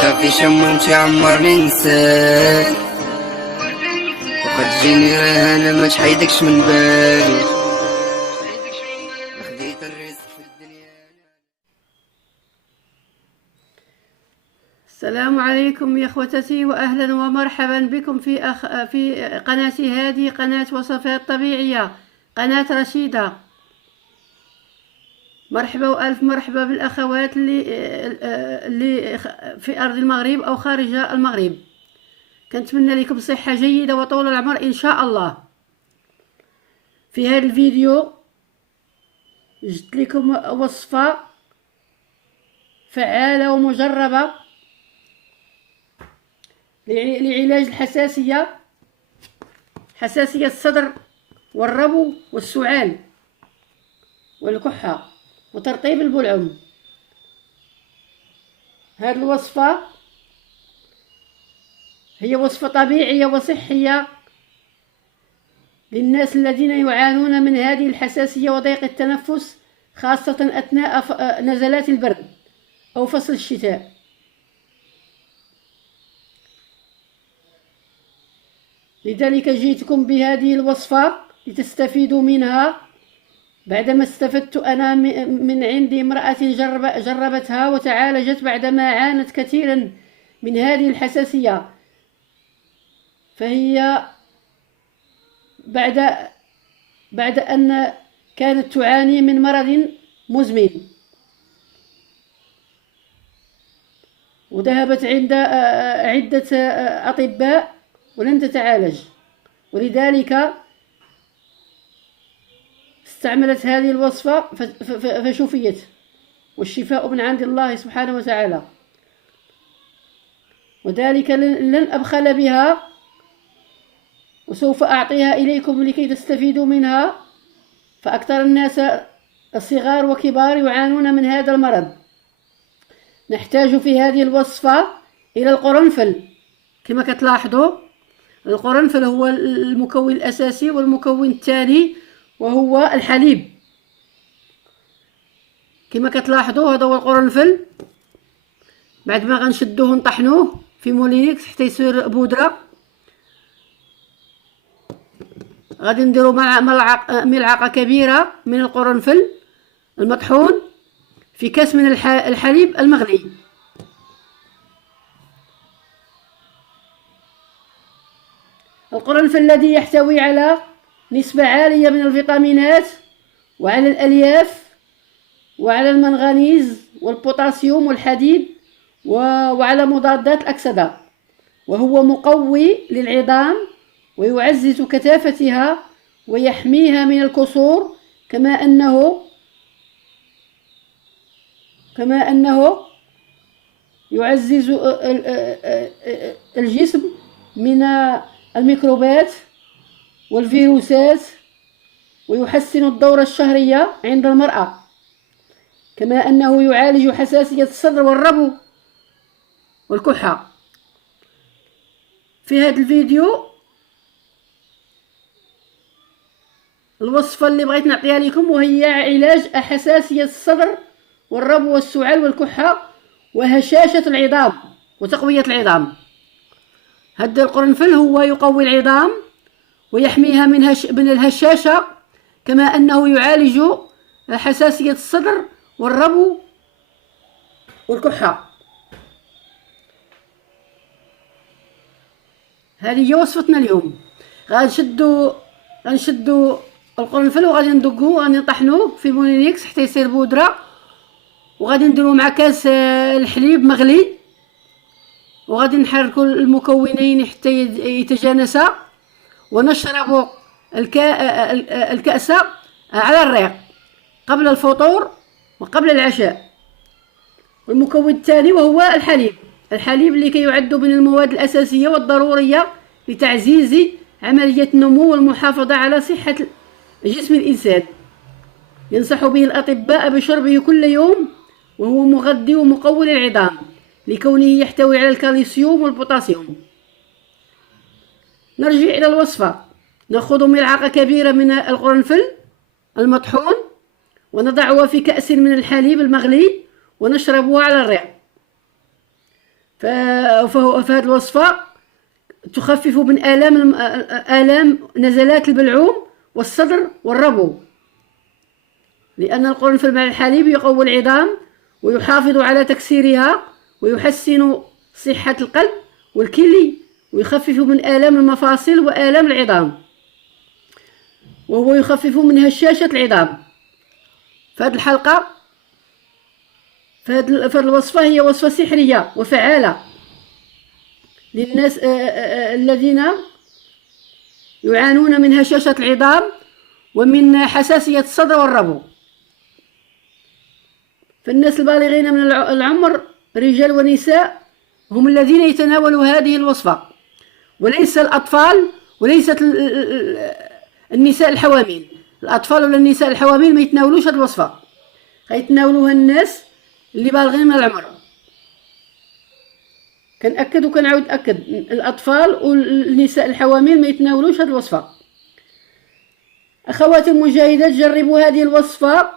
خافي شم متعمرني نساك، وقد تجيني رهانة ما تحيدكش من بالي، خديت الرزق في الدنيا. السلام عليكم يا اخوتتي، واهلا ومرحبا بكم في قناتي هذه، قناة وصفات طبيعية، قناة رشيدة. مرحبا والف مرحبا بالاخوات اللي في ارض المغرب او خارج المغرب. كنتمنى لكم صحة جيدة وطول العمر ان شاء الله. في هذا الفيديو جبت لكم وصفة فعالة ومجربة لعلاج الحساسية، حساسية الصدر والربو والسعال والكحة وترطيب البلعم. هذه الوصفة هي وصفة طبيعية وصحية للناس الذين يعانون من هذه الحساسية وضيق التنفس، خاصة أثناء نزلات البرد أو فصل الشتاء. لذلك جئتكم بهذه الوصفة لتستفيدوا منها، بعدما استفدت أنا من عند امرأة جربتها وتعالجت بعدما عانت كثيرا من هذه الحساسية. فهي بعد أن كانت تعاني من مرض مزمن، وذهبت عند عدة أطباء ولم تتعالج، ولذلك استعملت هذه الوصفة فشفيت، والشفاء من عند الله سبحانه وتعالى. وذلك لن أبخل بها، وسوف أعطيها إليكم لكي تستفيدوا منها. فأكثر الناس الصغار وكبار يعانون من هذا المرض. نحتاج في هذه الوصفة إلى القرنفل. كما كتلاحظوا القرنفل هو المكون الأساسي، والمكون الثاني وهو الحليب. كما كتلاحظوا هذا هو القرنفل. بعد ما غنشدوه نطحنوه في مولينيكس حتى يصير بودرة. غادي نديرو ملعقة كبيرة من القرنفل المطحون في كاس من الحليب المغلي. القرنفل الذي يحتوي على نسبة عالية من الفيتامينات وعلى الألياف وعلى المنغنيز والبوتاسيوم والحديد وعلى مضادات الأكسدة، وهو مقوي للعظام ويعزز كثافتها ويحميها من الكسور، كما أنه يعزز الجسم من الميكروبات والفيروسات، ويحسن الدورة الشهرية عند المرأة، كما أنه يعالج حساسية الصدر والربو والكحة. في هذا الفيديو الوصفة اللي بغيت نعطيها لكم وهي علاج حساسية الصدر والربو والسعال والكحة وهشاشة العظام وتقوية العظام. هذا القرنفل هو يقوي العظام ويحميها من الهشاشة، كما أنه يعالج حساسية الصدر والربو والكحة. هذه هي وصفتنا اليوم. غنشدو القرنفل وغادي ندقوه وغادي نطحنوه في مولينيكس حتى يصير بودرة، وغادي نديرو مع كاس الحليب مغلي، وغادي نحركو المكونين حتى يتجانسا، ونشرب الكأس على الريق قبل الفطور وقبل العشاء. والمكون الثاني وهو الحليب اللي يعد من المواد الأساسية والضرورية لتعزيز عملية النمو والمحافظة على صحة جسم الإنسان. ينصح به الأطباء بشربه كل يوم، وهو مغذي ومقوي للعظام لكونه يحتوي على الكالسيوم والبوتاسيوم. نرجع إلى الوصفة. نأخذ ملعقة كبيرة من القرنفل المطحون ونضعها في كأس من الحليب المغلي ونشربها على الريق. فهذه الوصفة تخفف من آلام نزلات البلعوم والصدر والربو، لأن القرنفل مع الحليب يقوي العظام ويحافظ على تكسيرها ويحسن صحة القلب والكلي ويخفف من آلام المفاصل وآلام العظام، وهو يخفف من هشاشة العظام. فهذه الحلقة فهذه الوصفة هي وصفة سحرية وفعالة للناس الذين يعانون من هشاشة العظام ومن حساسية الصدر والربو. فالناس البالغين من العمر رجال ونساء هم الذين يتناولوا هذه الوصفة، وليس الأطفال وليست النساء الحوامل. الأطفال ولا النساء الحوامل ما يتناولوش هذه الوصفة، غيتناولوها الناس اللي بالغين من العمر. كنأكد وكنعاود أكد، الأطفال والنساء الحوامل ما يتناولوش هذه الوصفة. أخواتي المجاهدات، جربوا هذه الوصفة،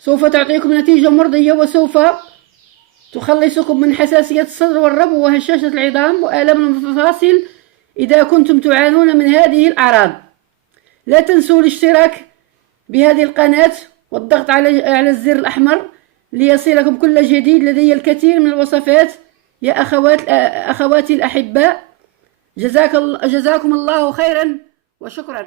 سوف تعطيكم نتيجة مرضية وسوف تخلصكم من حساسية الصدر والربو وهشاشة العظام وآلام المفاصل إذا كنتم تعانون من هذه الأعراض. لا تنسوا الاشتراك بهذه القناة والضغط على الزر الأحمر ليصلكم كل جديد. لدي الكثير من الوصفات يا أخواتي الأحباء. جزاكم الله خيرا وشكرا.